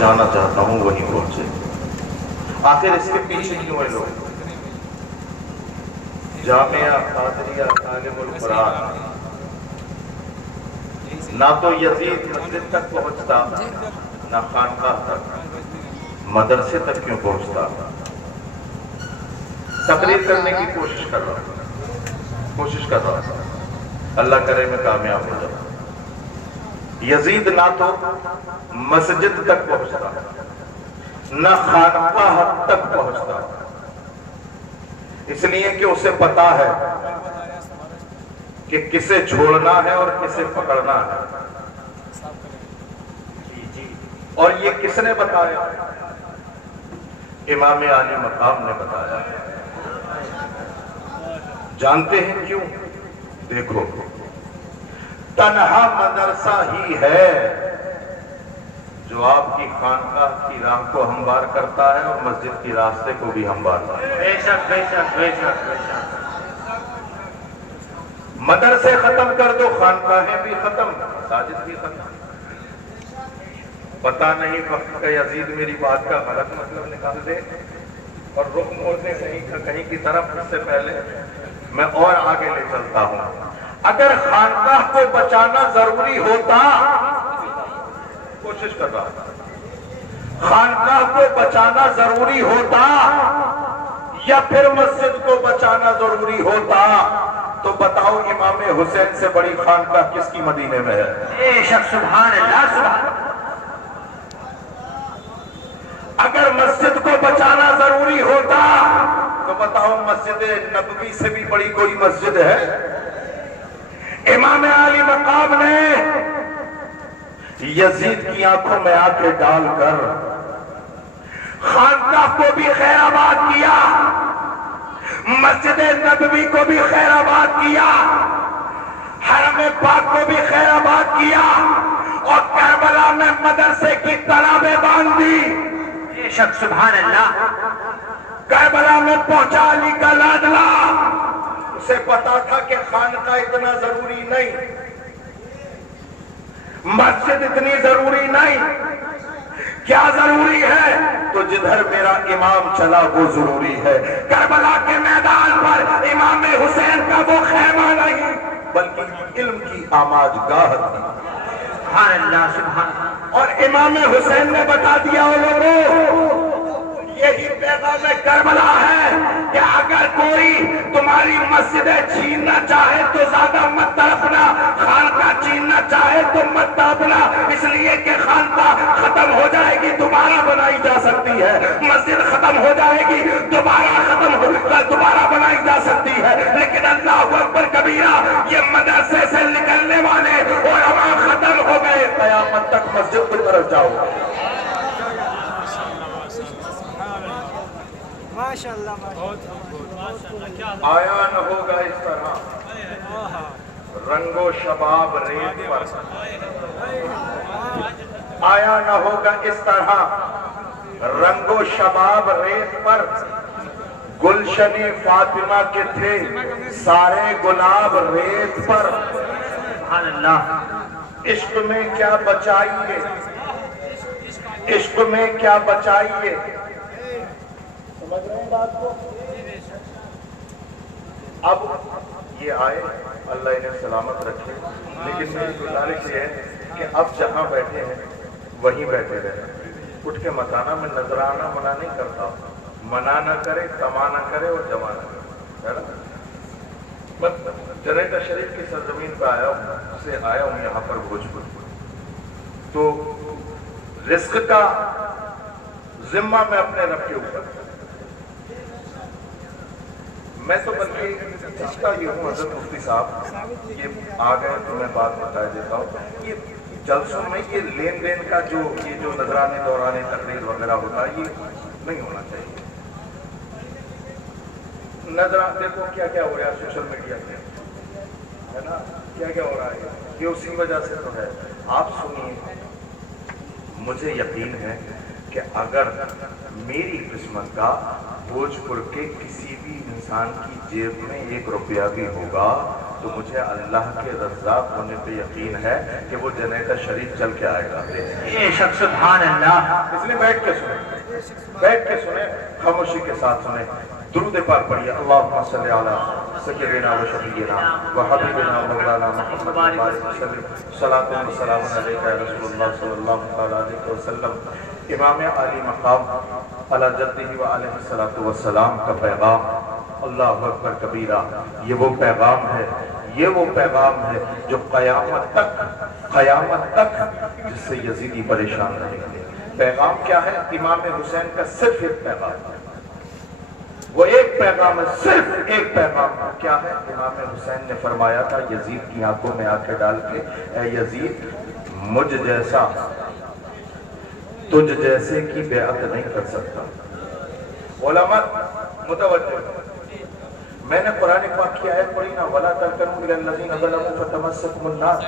پہنچانا چاہتا ہوں وہیں پہنچے. آخر اس کے پیچھے کیوں ہیں لوگ؟ جامعہ قادریہ طالب القرآن نہ تو یزید مسجد تک پہنچتا نہ خانقاہ تک، مدرسے تک کیوں پہنچتا؟ تقریر کرنے کی کوشش کر رہا تھا. اللہ کرے میں کامیاب ہو جاؤں. یزید نہ تو مسجد تک پہنچتا نہ خانقاہ تک پہنچتا، اس لیے کہ اسے پتا ہے کہ کسے چھوڑنا ہے اور کسے پکڑنا ہے. اور یہ کس نے بتایا؟ امام عالی مقام نے بتایا. جانتے ہیں کیوں؟ دیکھو، تنہا مدرسہ ہی ہے جو آپ کی خانقاہ کی راہ کو ہموار کرتا ہے اور مسجد کی راستے کو بھی ہموار کرتا ہے. بے شک بے شک بے شک بے شک. مدرسے ختم کر دو، خانقاہیں بھی ختم، مساجد بھی ختم. پتہ نہیں وقت کا یزید میری بات کا غلط مطلب نکال دے اور رخ موڑنے کہیں کی طرف. اس سے پہلے میں اور آگے لے چلتا ہوں. اگر خانقاہ کو بچانا ضروری ہوتا، کوشش کر رہا تھا، خانقاہ کو بچانا ضروری ہوتا یا پھر مسجد کو بچانا ضروری ہوتا، تو بتاؤ امام حسین سے بڑی خانقاہ کس کی مدینے میں ہے؟ بے شک. سبحان اللہ سبحان. اگر مسجد کو بچانا ضروری ہوتا تو بتاؤ مسجد نبوی سے بھی بڑی کوئی مسجد ہے؟ امام عالی مقام نے یزید کی آنکھوں میں آنکھیں ڈال کر خانقاہ کو بھی خیر آباد کیا، مسجد نبوی کو بھی خیر آباد کیا، حرم پاک کو بھی خیر آباد کیا، اور کربلا میں مدرسے کی تالابیں باندھ دی. بے شک. سبحان اللہ. کربلا میں پہنچا علی کا لاڈلا. اسے پتا تھا کہ خانقاہ اتنا ضروری نہیں، مسجد اتنی ضروری نہیں. کیا ضروری ہے؟ تو جدھر میرا امام چلا وہ ضروری ہے. کربلا کے میدان پر امام حسین کا وہ خیمہ نہیں بلکہ علم کی آماج گاہ تھی. سبحان اللہ سبحان. اور امام حسین نے بتا دیا وہ لوگوں، یہی پیغام کربلا ہے کہ اگر کوئی تمہاری مسجدیں چھیننا چاہے تو زیادہ مت تڑپنا، خانقاہ چھیننا چاہے تو مت تڑپنا، اس لیے کہ خانقاہ ختم ہو جائے گی دوبارہ بنائی جا سکتی ہے، مسجد ختم ہو جائے گی دوبارہ بنائی جا سکتی ہے. لیکن اللہ اکبر کبیرہ، یہ مدرسے سے نکلنے والے علماء ختم ہو گئے، قیامت تک مسجد کی طرف جاؤ. آیا نہ ہوگا اس طرح رنگ و شباب ریت پر، آیا نہ ہوگا اس طرح رنگ و شباب ریت پر. گلشن فاطمہ کے تھے سارے گلاب ریت پر. سبحان اللہ. عشق میں کیا بچائیے، عشق میں کیا بچائیے. سمجھ رہے ہیں بات کو؟ اب یہ آئے، اللہ انہیں سلامت رکھے، لیکن میری گزارش یہ ہے کہ اب جہاں بیٹھے ہیں وہیں بیٹھے رہیں. اٹھ کے مت آنا. میں نظرانہ منع نہیں کرتا، منع نہ کرے، تما نہ کرے اور جمع نہ کرے. جنیٹا شریف کی سرزمین پہ آیا ہوں یہاں پر بھوجپور. تو رزق کا ذمہ میں اپنے رب کے اوپر. میں تو بلکہ پوچھتا یہ ہوں حضرت مفتی صاحب، یہ آ گئے تو میں بات بتا دیتا ہوں. یہ جلسوں میں یہ لین دین کا جو نظرانے دورانی تقریر وغیرہ ہوتا ہے یہ نہیں ہونا چاہیے. نظران دیکھو کیا کیا ہو رہا ہے سوشل میڈیا پہ، ہے نا، کیا کیا ہو رہا ہے. یہ اسی وجہ سے تو ہے. آپ سنیے، مجھے یقین ہے کہ اگر میری قسمت کا بھوجپور کے کسی بھی انسان کی جیب میں 1 روپیہ بھی ہوگا تو مجھے اللہ کے رزاق ہونے پہ یقین ہے کہ وہ جنیدہ شریف چل کے آئے گا. بے شک سبحان اللہ. اس لیے بیٹھ کے سنیں, خاموشی کے ساتھ سنیں. درود پاک پڑھیے. اللہم صلی علی سیدنا و شفیعنا و حبیبنا و مولانا محمد بارک وسلم. صلاۃ و سلام علیک یا رسول اللہ صلی اللہ علیہ وسلم. امام عالی مقام علی جدہ و علیہ الصلوۃ والسلام کا پیغام. اللہ اکبر کبیرہ. یہ وہ پیغام ہے جو قیامت تک جس سے یزیدی پریشان رہے گا. پیغام کیا ہے؟ امام حسین کا صرف ایک پیغام ہے. وہ ایک پیغام ہے, صرف ایک پیغام ہے. کیا ہے؟ امام حسین نے فرمایا تھا یزید کی آنکھوں میں آنکھیں ڈال کے, اے یزید, مجھ جیسا تجھ جیسے کی بیعت نہیں کر سکتا. علماء متوجہ, میں نے قرآن پاک کی آیت پڑھی نا, وَلَا تَرْكَنُوا إِلَى الَّذِينَ ظَلَمُوا فَتَمَسَّكُمُ النَّارُ.